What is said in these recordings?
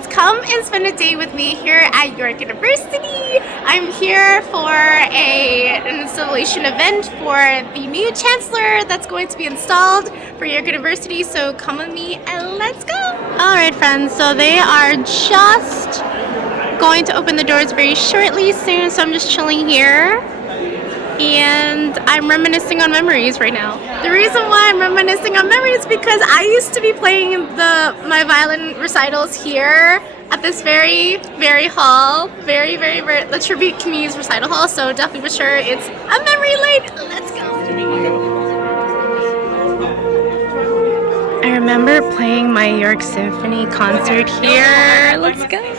friends, come and spend a day with me here at York University. I'm here for an installation event for the new Chancellor that's going to be installed for York University, so come with me and let's go! Alright friends, so they are just going to open the doors very shortly soon, so I'm just chilling here. And I'm reminiscing on memories right now. The reason why I'm reminiscing on memories is because I used to be playing my violin recitals here at this very hall, very the Tribute Community's recital hall. So definitely for sure, it's a memory lane. Let's go. I remember playing my York Symphony concert here. Let's go.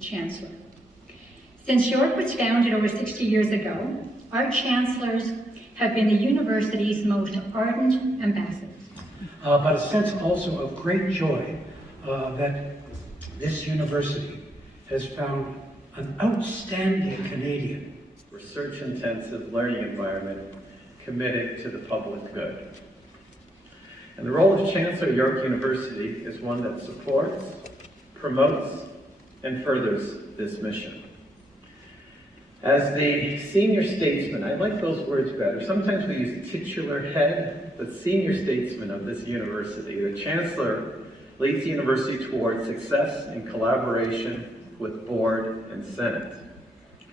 Chancellor. Since York was founded over 60 years ago, our chancellors have been the university's most ardent ambassadors. But a sense also of great joy that this university has found an outstanding Canadian research-intensive learning environment committed to the public good. And the role of Chancellor York University is one that supports, promotes, and furthers this mission. As the senior statesman, I like those words better. Sometimes we use titular head, but senior statesman of this university, the Chancellor leads the university towards success in collaboration with board and senate.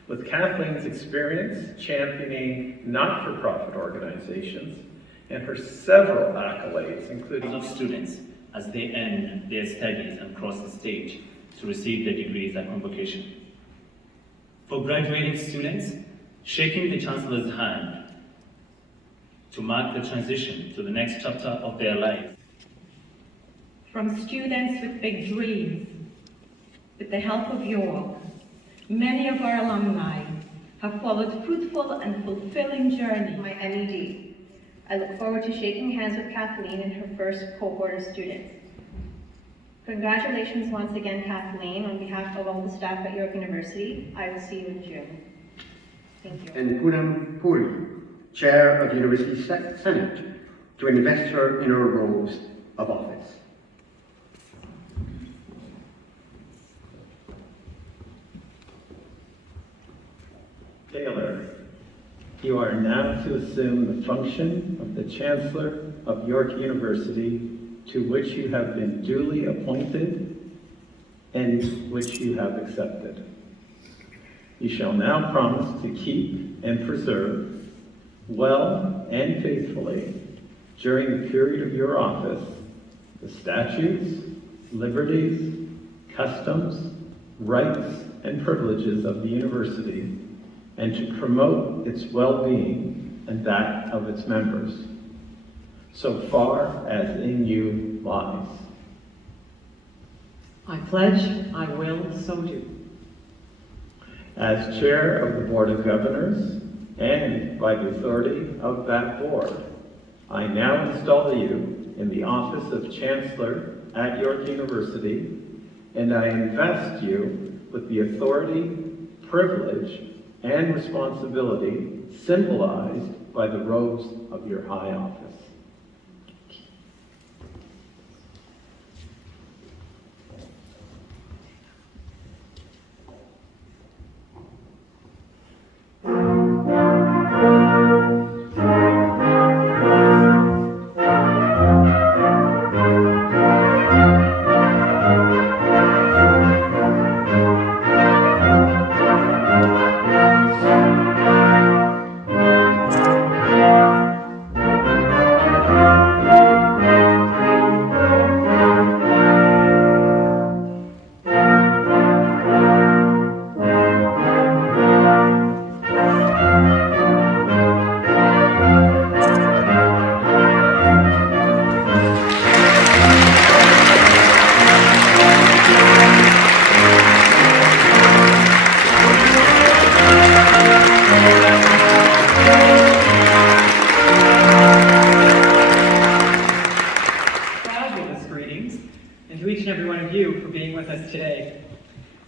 With Kathleen's experience championing not-for-profit organizations and her several accolades, including of students as they end their studies and cross the stage to receive their degrees at convocation. For graduating students, shaking the Chancellor's hand to mark the transition to the next chapter of their lives. From students with big dreams, with the help of York, many of our alumni have followed fruitful and fulfilling journey. My MED. I look forward to shaking hands with Kathleen and her first cohort of students. Congratulations once again, Kathleen, on behalf of all the staff at York University. I will see you in June. Thank you. And Poonam Puri, Chair of University Senate, to invest her in her roles of office. Taylor, you are now to assume the function of the Chancellor of York University, to which you have been duly appointed and which you have accepted. You shall now promise to keep and preserve well and faithfully during the period of your office the statutes, liberties, customs, rights, and privileges of the university, and to promote its well-being and that of its members, so far as in you lies. I pledge I will so do. As Chair of the Board of Governors, and by the authority of that board, I now install you in the office of Chancellor at York University, and I invest you with the authority, privilege, and responsibility symbolized by the robes of your high office.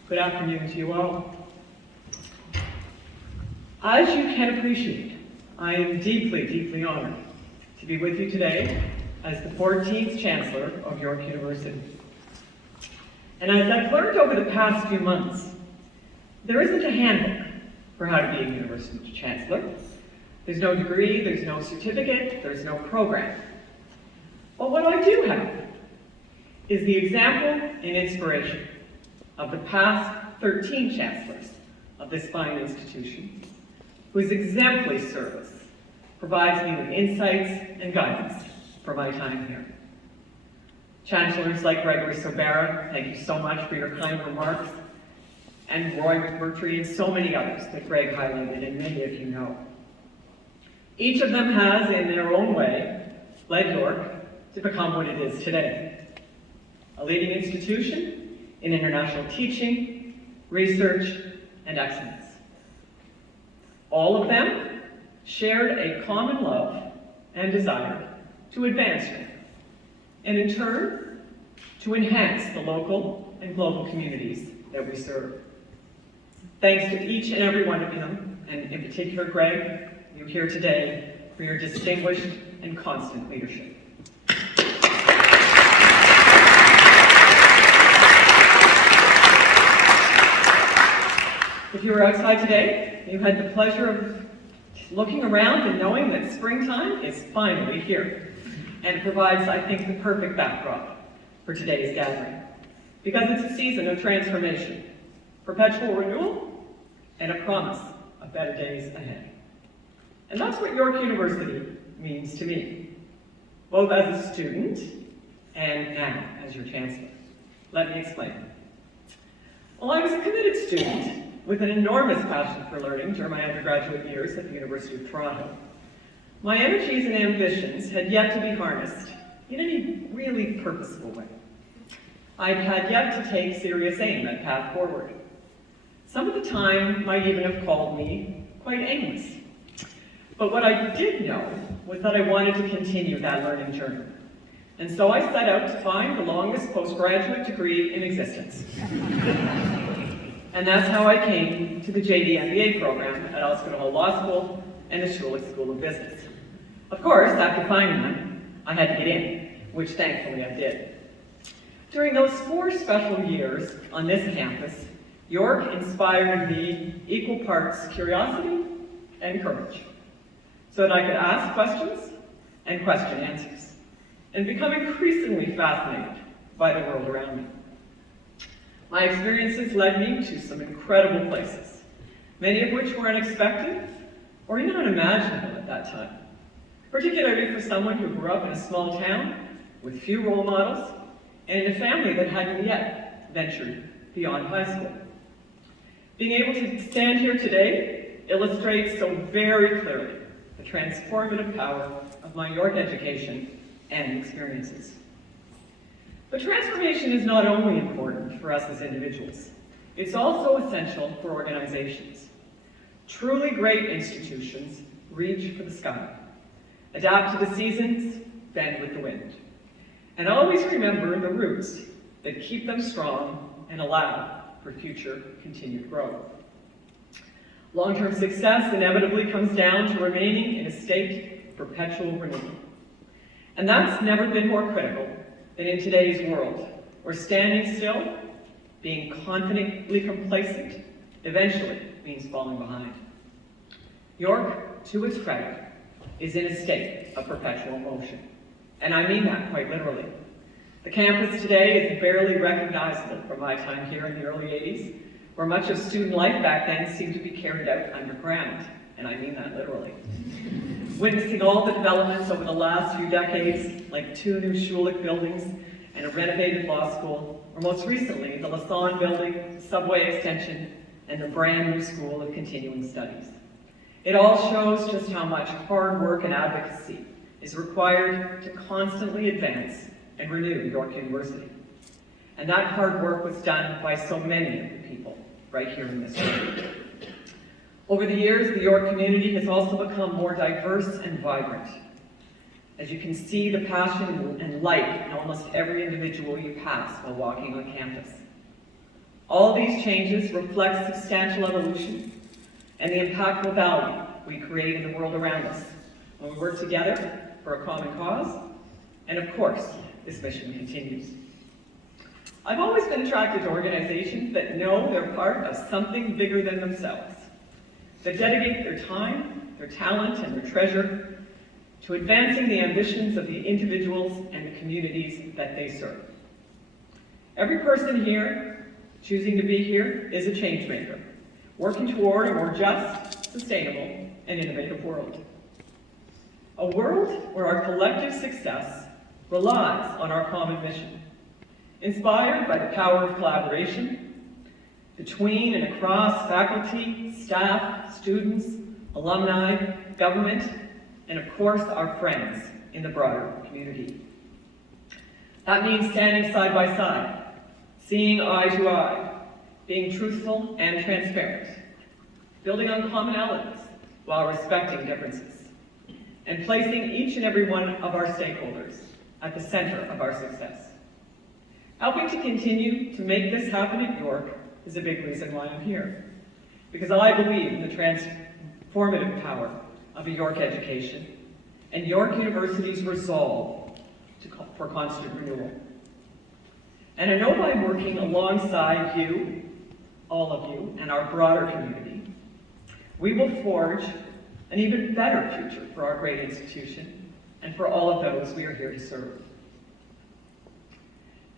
Good afternoon to you all. As you can appreciate, I am deeply, deeply honored to be with you today as the 14th Chancellor of York University. And as I've learned over the past few months, there isn't a handbook for how to be a University Chancellor. There's no degree, there's no certificate, there's no program. But what I do have is the example and inspiration of the past 13 chancellors of this fine institution, whose exemplary service provides me with insights and guidance for my time here. Chancellors like Gregory Sobera, thank you so much for your kind remarks, and Roy McMurtry and so many others that Greg highlighted and many of you know. Each of them has, in their own way, led York to become what it is today. A leading institution in international teaching, research, and excellence. All of them shared a common love and desire to advance York, and in turn, to enhance the local and global communities that we serve. Thanks to each and every one of them, and in particular Greg, you here today, for your distinguished and constant leadership. If you were outside today, you had the pleasure of looking around and knowing that springtime is finally here. And it provides, I think, the perfect backdrop for today's gathering. Because it's a season of transformation, perpetual renewal, and a promise of better days ahead. And that's what York University means to me, both as a student and now as your Chancellor. Let me explain. Well, I was a committed student with an enormous passion for learning during my undergraduate years at the University of Toronto. My energies and ambitions had yet to be harnessed in any really purposeful way. I had yet to take serious aim at path forward. Some of the time might even have called me quite aimless. But what I did know was that I wanted to continue that learning journey. And so I set out to find the longest postgraduate degree in existence. And that's how I came to the JD MBA program at Osgoode Law School and the Schulich School of Business. Of course, after finding them, I had to get in, which thankfully I did. During those 4 special years on this campus, York inspired me equal parts curiosity and courage, so that I could ask questions and question answers, and become increasingly fascinated by the world around me. My experiences led me to some incredible places, many of which were unexpected or even unimaginable at that time, particularly for someone who grew up in a small town with few role models and in a family that hadn't yet ventured beyond high school. Being able to stand here today illustrates so very clearly the transformative power of my York education and experiences. But transformation is not only important for us as individuals, it's also essential for organizations. Truly great institutions reach for the sky, adapt to the seasons, bend with the wind, and always remember the roots that keep them strong and allow for future continued growth. Long-term success inevitably comes down to remaining in a state of perpetual renewal. And that's never been more critical than in today's world, where standing still, being confidently complacent, eventually means falling behind. York, to its credit, is in a state of perpetual motion. And I mean that quite literally. The campus today is barely recognizable from my time here in the early 80s, where much of student life back then seemed to be carried out underground, and I mean that literally. Witnessing all the developments over the last few decades, like 2 new Schulich buildings and a renovated law school, or most recently, the Lassonde building, subway extension, and the brand new School of Continuing Studies. It all shows just how much hard work and advocacy is required to constantly advance and renew York University. And that hard work was done by so many of the people right here in this room. Over the years, the York community has also become more diverse and vibrant. As you can see the passion and light in almost every individual you pass while walking on campus. All these changes reflect substantial evolution and the impactful value we create in the world around us when we work together for a common cause, and of course, this mission continues. I've always been attracted to organizations that know they're part of something bigger than themselves, that dedicate their time, their talent, and their treasure to advancing the ambitions of the individuals and the communities that they serve. Every person here choosing to be here is a change maker, working toward a more just, sustainable, and innovative world. A world where our collective success relies on our common mission, inspired by the power of collaboration between and across faculty, staff, students, alumni, government, and of course our friends in the broader community. That means standing side by side, seeing eye to eye, being truthful and transparent, building on commonalities while respecting differences, and placing each and every one of our stakeholders at the center of our success. Helping to continue to make this happen at York is a big reason why I'm here, because I believe in the transformative power of a York education and York University's resolve for constant renewal. And I know by working alongside you, all of you, and our broader community, we will forge an even better future for our great institution and for all of those we are here to serve.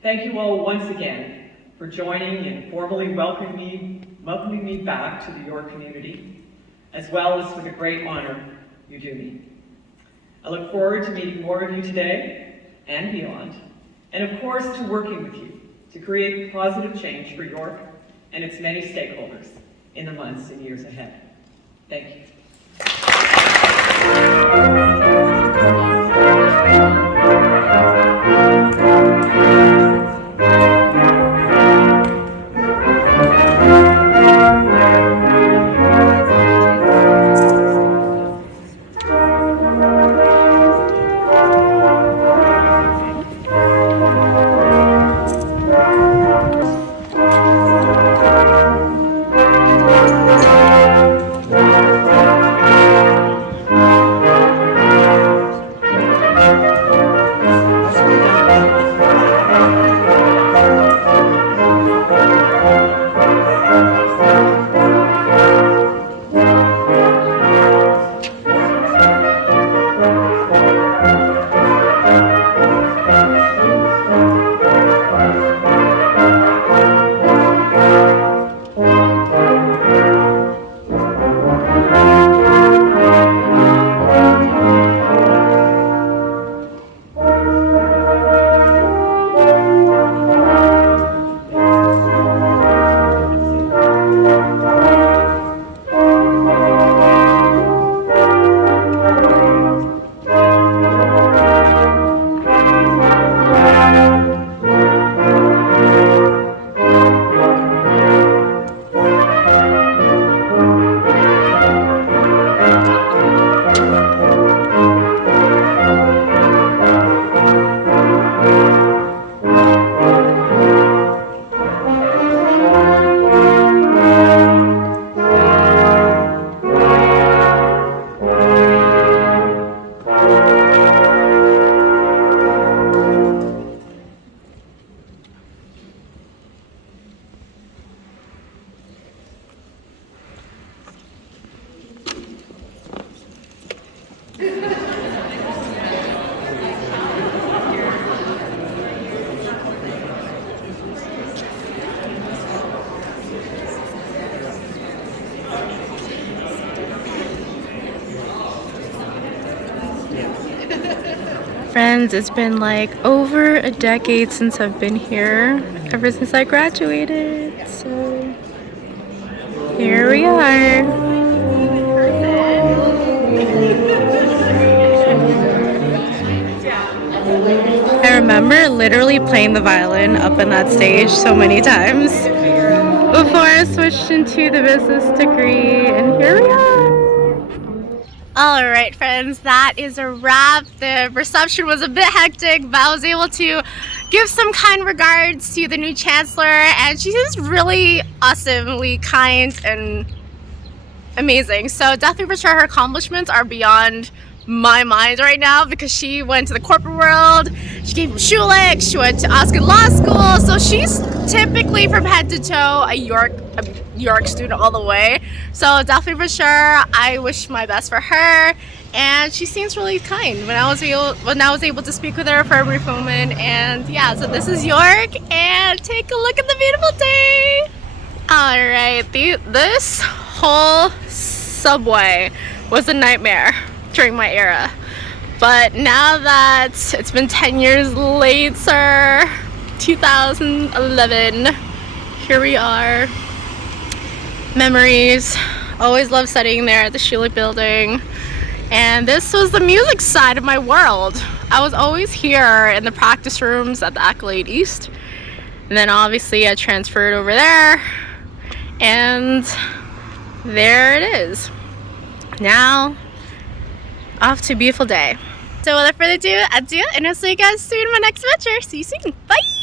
Thank you all once again for joining and formally welcoming me back to the York community, as well as for the great honor you do me. I look forward to meeting more of you today and beyond, and of course to working with you to create positive change for York and its many stakeholders in the months and years ahead. Thank you. Friends, it's been like over a decade since I've been here, ever since I graduated, so here we are. I remember literally playing the violin up in that stage so many times before I switched into the business degree, and here we are. All right, friends, that is a wrap. The reception was a bit hectic, but I was able to give some kind regards to the new chancellor, and she seems really awesomely kind and amazing. So definitely for sure her accomplishments are beyond my mind right now, because she went to the corporate world, she came from Schulich, she went to Osgood Law School, so she's typically from head to toe a York student all the way. So definitely for sure I wish my best for her, and she seems really kind when I was able to speak with her for a brief moment. And yeah, so this is York, and take a look at the beautiful day. Alright, this whole subway was a nightmare during my era, but now that it's been 10 years later, 2011, here we are. Memories. Always loved studying there at the Schulich building, and this was the music side of my world. I was always here in the practice rooms at the Accolade East, and then obviously I transferred over there, and there it is. Now off to a beautiful day. So without further ado, and I'll see you guys soon in my next adventure. See you soon. Bye!